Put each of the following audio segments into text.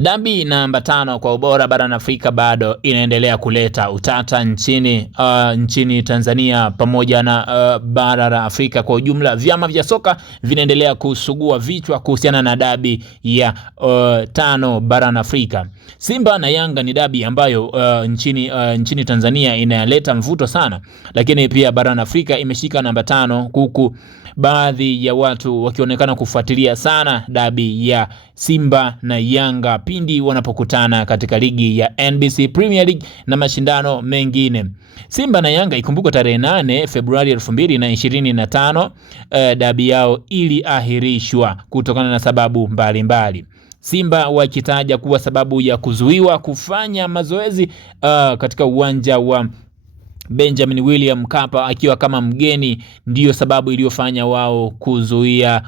Dabi namba 5 kwa ubora barani Afrika bado inaendelea kuleta utata nchini Tanzania pamoja na bara la Afrika kwa ujumla. Vyama vya soka vinaendelea kusugua vichwa kuhusiana na dabi ya 5 barani Afrika. Simba na Yanga ni dabi ambayo nchini Tanzania inaleta mvuto sana, lakini pia barani Afrika imeshika namba 5 huku baadhi ya watu wakionekana kufuatilia sana dabi ya Simba na Yanga pindi wanapokutana katika ligi ya NBC Premier League na mashindano mengine. Simba na Yanga ikumbuka tarehe 8 Februari 2025 dabi yao iliahirishwa kutokana na sababu mbalimbali. Simba wakitaja kuwa sababu ya kuzuiwa kufanya mazoezi katika uwanja wa Benjamin William Mkapa akiwa kama mgeni ndiyo sababu iliyofanya wao kuzuia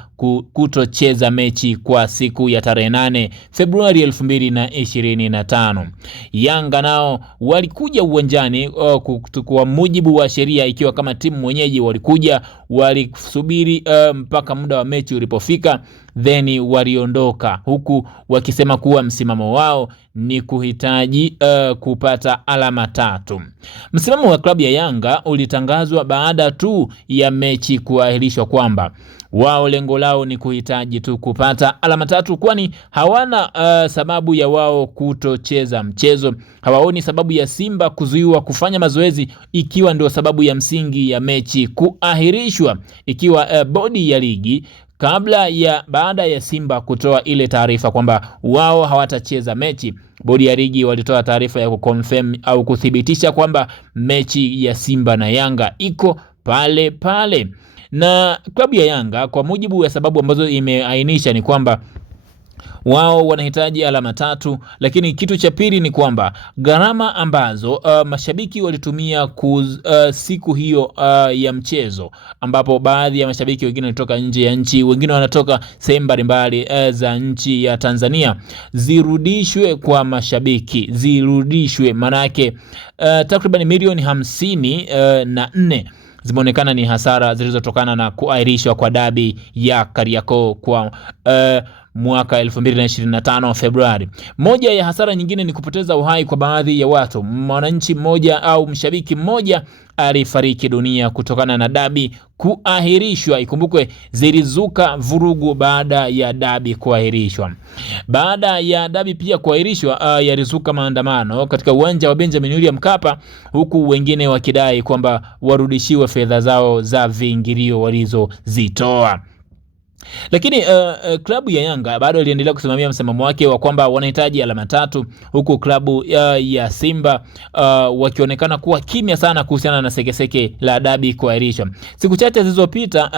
kutocheza mechi kwa siku ya tarehe 8 Februari 2025. Yanga nao walikuja uwanjani kwa mujibu wa sheria, ikiwa kama timu mwenyeji walisubiri mpaka muda wa mechi ulipofika then waliondoka, huku wakisema kuwa msimamo wao ni kuhitaji kupata alama 3. Msimamo wa klabu ya Yanga ulitangazwa baada tu ya mechi kuahirishwa kwamba wao lengo lao ni kuhitaji tu kupata alama 3, kwani hawana sababu ya wao kutocheza mchezo. Hawaoni sababu ya Simba kuzuiwa kufanya mazoezi ikiwa ndio sababu ya msingi ya mechi kuahirishwa, ikiwa bodi ya ligi baada ya Simba kutoa ile taarifa kwamba wao hawatacheza mechi, bodi ya ligi walitoa taarifa ya kuconfirm au kuthibitisha kwamba mechi ya Simba na Yanga iko pale pale. Na klabu ya Yanga kwa mujibu wa sababu ambazo imeainisha ni kwamba wao wanahitaji alama 3, lakini kitu cha pili ni kwamba gharama ambazo mashabiki walitumia siku hiyo ya mchezo, ambapo baadhi ya mashabiki wengine wanatoka nje ya nchi, wengine wanatoka sehemu mbalimbali za nchi ya Tanzania, zirudishwe kwa mashabiki, zirudishwe. Manake takriban milioni 54 zimeonekana ni hasara zilizotokana na kuahirishwa kwa dabi ya Kariakoo kwa mwaka 2025 Februari. Moja ya hasara nyingine ni kupoteza uhai kwa baadhi ya watu. Mwananchi mmoja au mshabiki mmoja alifariki dunia kutokana na dabi kuahirishwa. Ikumbukwe zilizuka vurugu baada ya dabi kuahirishwa. Baada ya dabi pia kuahirishwa, yalizuka maandamano katika uwanja wa Benjamin William Mkapa, huku wengine wakidai kwamba warudishiwe fedha zao za viingilio walizozitoa. Lakini klabu ya Yanga bado iliendelea kusimamia msimamo wake wa kwamba wanahitaji alama 3, huku klabu ya Simba wakionekana kuwa kimya sana kuhusiana na sekeseke la dabi kuahirishwa. Siku chache zilizopita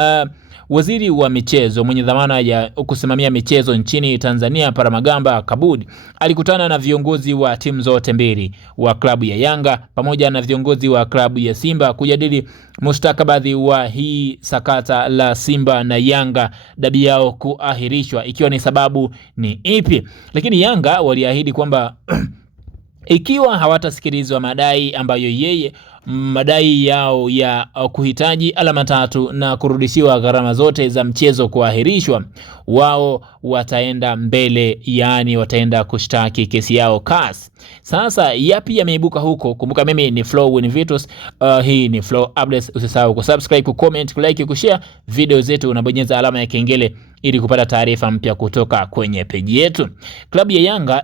waziri wa michezo mwenye dhamana ya kusimamia michezo nchini Tanzania Paramagamba Kabudi alikutana na viongozi wa timu zote mbili wa klabu ya Yanga pamoja na viongozi wa klabu ya Simba kujadili mustakabali wa hii sakata la Simba na Yanga dabi yao kuahirishwa, ikiwa ni sababu ni ipi. Lakini Yanga waliahidi kwamba ikiwa hawatasikilizwa madai yao ya kuhitaji alama 3 na kurudishiwa gharama zote za mchezo kuahirishwa, wao wataenda mbele, yani wataenda kushtaki kesi yao CAS. Sasa yapi yameibuka huko? Kumbuka mimi ni Flow Winvitus, hii ni Flow Updates. Usisahau kusubscribe, kucomment, kulike, kushare video zetu, unabonyeza alama ya kengele ili kupata taarifa mpya kutoka kwenye peji yetu. Klabu ya Yanga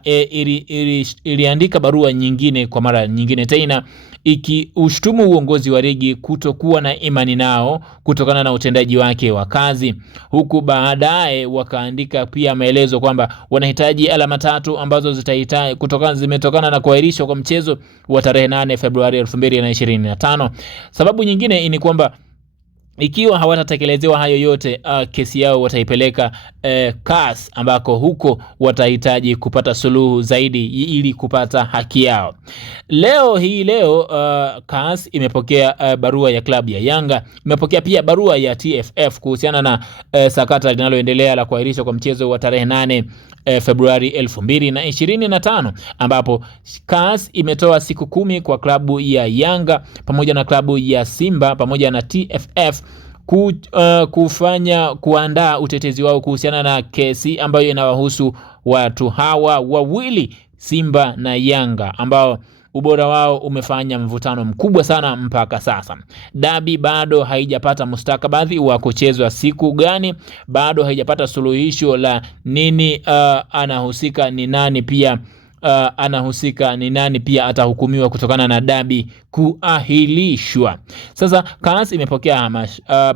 iliandika barua nyingine kwa mara nyingine tena ikiushtumu uongozi wa ligi kutokuwa na imani nao kutokana na utendaji wake wa kazi, huku baadaye wakaandika pia maelezo kwamba wanahitaji alama 3 ambazo zimetokana na kuahirishwa kwa mchezo wa tarehe 8 Februari 2025. Sababu nyingine ni kwamba ikiwa hawatatekelezewa hayo yote, kesi yao wataipeleka CAS, ambako huko watahitaji kupata suluhu zaidi ili kupata haki yao. Leo CAS imepokea barua ya klabu ya Yanga, imepokea pia barua ya TFF kuhusiana na sakata linaloendelea la kuahirishwa kwa mchezo wa tarehe 8 Februari 2025, ambapo CAS imetoa siku 10 kwa klabu ya Yanga pamoja na klabu ya Simba pamoja na TFF kuandaa utetezi wao kuhusiana na kesi ambayo inawahusu watu hawa wawili Simba na Yanga ambao ubora wao umefanya mvutano mkubwa sana mpaka sasa. Dabi bado haijapata mustakabali wa kuchezwa siku gani, bado haijapata suluhisho la nini anahusika ni nani, pia anahusika ni nani pia atahukumiwa kutokana na dabi kuahilishwa. Sasa CAS imepokea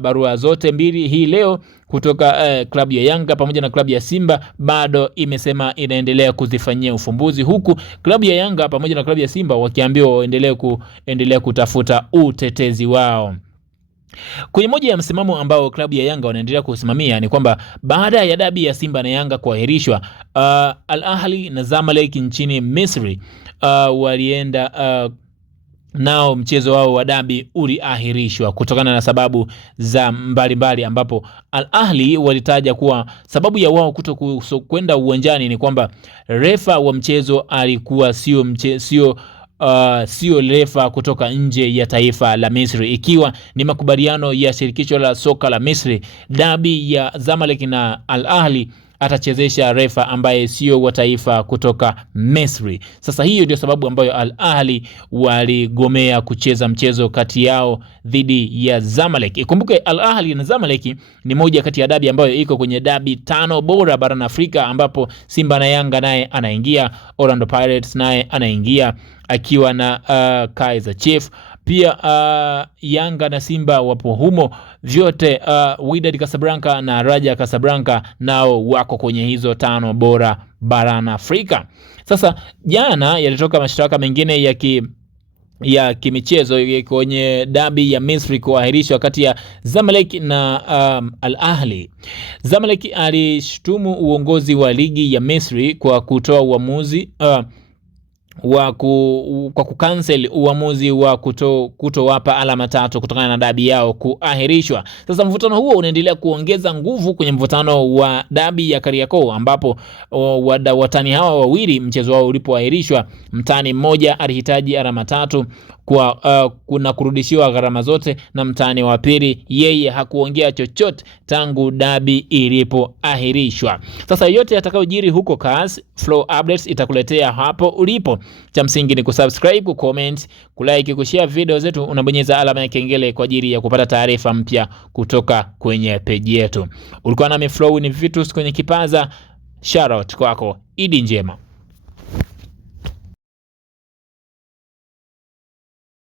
barua zote mbili hii leo kutoka klabu ya Yanga pamoja na klabu ya Simba, bado imesema inaendelea kuzifanyia ufumbuzi, huku klabu ya Yanga pamoja na klabu ya Simba wakiambiwa waendelee kutafuta utetezi wao. Kwenye moja ya msimamo ambao klabu ya Yanga wanaendelea kusimamia ni kwamba baada ya dabi ya Simba na Yanga kuahirishwa, Al Ahly na Zamalek nchini Misri walienda nao mchezo wao wa dabi uliahirishwa kutokana na sababu za mbalimbali, ambapo Al Ahly walitaja kuwa sababu ya wao kutokwenda uwanjani ni kwamba refa wa mchezo alikuwa sio refa kutoka nje ya taifa la Misri, ikiwa ni makubaliano ya shirikisho la soka la Misri. Dabi ya Zamalek na Al Ahly atachezesha refa ambaye sio wa taifa kutoka Misri. Sasa hiyo ndio sababu ambayo Al Ahly waligomea kucheza mchezo kati yao dhidi ya Zamalek. Ikumbuke Al Ahly na Zamalek ni moja kati ya dabi ambayo iko kwenye dabi 5 bora barani Afrika, ambapo Simba na Yanga naye anaingia, Orlando Pirates naye anaingia akiwa na Kaizer Chiefs. Pia Yanga na Simba wapo humo, vyote Wydad Casablanca na Raja Casablanca nao wako kwenye hizo 5 bora barani Afrika. Sasa jana yalitoka mashtaka mengine ya kimichezo kwenye dabi ya Misri kuahirishwa kati ya Zamalek na Al Ahly. Zamalek alishtumu uongozi wa ligi ya Misri kwa kutoa uamuzi kwa kucancel uamuzi wa kutowapa alama 3 kutokana na dabi yao kuahirishwa. Sasa mvutano huo unaendelea kuongeza nguvu kwenye mvutano wa dabi ya Kariakoo, ambapo watani hawa wawili mchezo wao ulipoahirishwa, mtani mmoja alihitaji alama 3 kuna kurudishiwa gharama zote, na mtani wa pili yeye hakuongea chochote tangu dabi ilipoahirishwa. Sasa yote yatakayojiri huko CAS Flow Updates itakuletea hapo ulipo. Cha msingi ni kusubscribe, kucomment, kulike, kushare video zetu, unabonyeza alama ya kengele kwa ajili ya kupata taarifa mpya kutoka kwenye page yetu. Ulikuwa nami Flow ni Vitus kwenye kipaza. Shout out kwako. Idi njema.